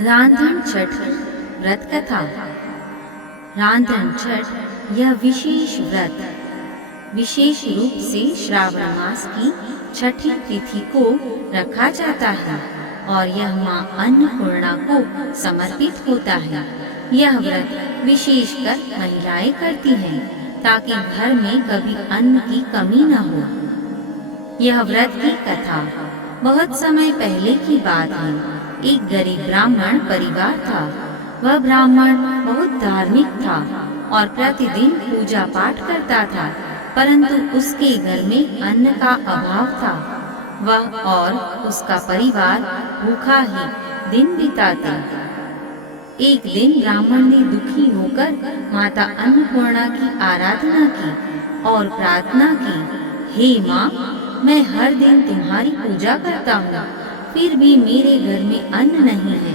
रांधन छठ व्रत कथा। रांधन छठ यह विशेष व्रत विशेष रूप से श्रावण मास की छठी तिथि को रखा जाता है और यह माँ अन्नपूर्णा को समर्पित होता है। यह व्रत विशेषकर महिलाएं करती हैं ताकि घर में कभी अन्न की कमी न हो। यह व्रत की कथा बहुत समय पहले की बात है। एक गरीब ब्राह्मण परिवार था। वह ब्राह्मण बहुत धार्मिक था और प्रतिदिन पूजा पाठ करता था, परंतु उसके घर में अन्न का अभाव था। वह और उसका परिवार भूखा ही दिन बिताते। एक दिन ब्राह्मण ने दुखी होकर माता अन्नपूर्णा की आराधना की और प्रार्थना की, हे माँ, मैं हर दिन तुम्हारी पूजा करता हूँ, फिर भी मेरे घर में अन्न नहीं है।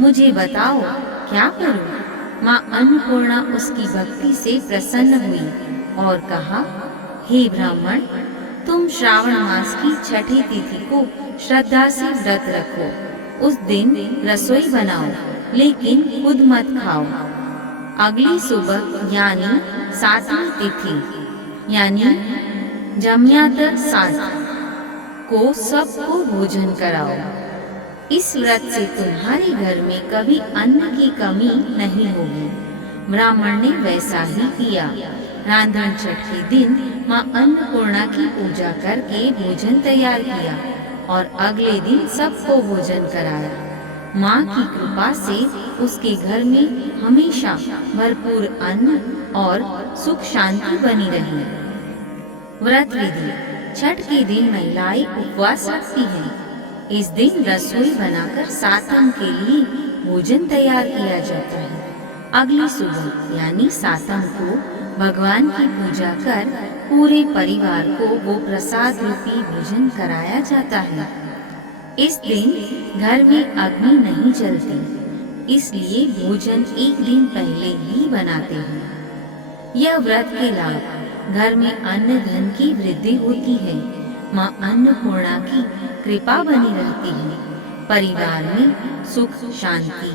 मुझे बताओ क्या करूँ? माँ अन्नपूर्णा उसकी भक्ति से प्रसन्न हुई और कहा, हे ब्राह्मण, तुम श्रावण मास की छठी तिथि को श्रद्धा से व्रत रखो। उस दिन रसोई बनाओ, लेकिन खुद मत खाओ। अगली सुबह यानी 7वीं तिथि यानी जम्यातर 7 को सबको भोजन कराओ। इस व्रत से तुम्हारे घर में कभी अन्न की कमी नहीं होगी। ब्राह्मण ने वैसा ही किया। रांधन छठ के दिन माँ अन्नपूर्णा की पूजा करके भोजन तैयार किया और अगले दिन सबको भोजन कराया। माँ की कृपा से उसके घर में हमेशा भरपूर अन्न और सुख शांति बनी रही। व्रत विधि। छठ के दिन महिलाएं उपवास रखती हैं। इस दिन रसोई बनाकर सातम के लिए भोजन तैयार किया जाता है। अगली सुबह यानी सातम को भगवान की पूजा कर पूरे परिवार को वो प्रसाद रूपी भोजन कराया जाता है। इस दिन घर में अग्नि नहीं जलती, इसलिए भोजन एक दिन पहले ही बनाते हैं। यह व्रत के लाभ। घर में अन्न धन की वृद्धि होती है। माँ अन्नपूर्णा की कृपा बनी रहती है। परिवार में सुख शांति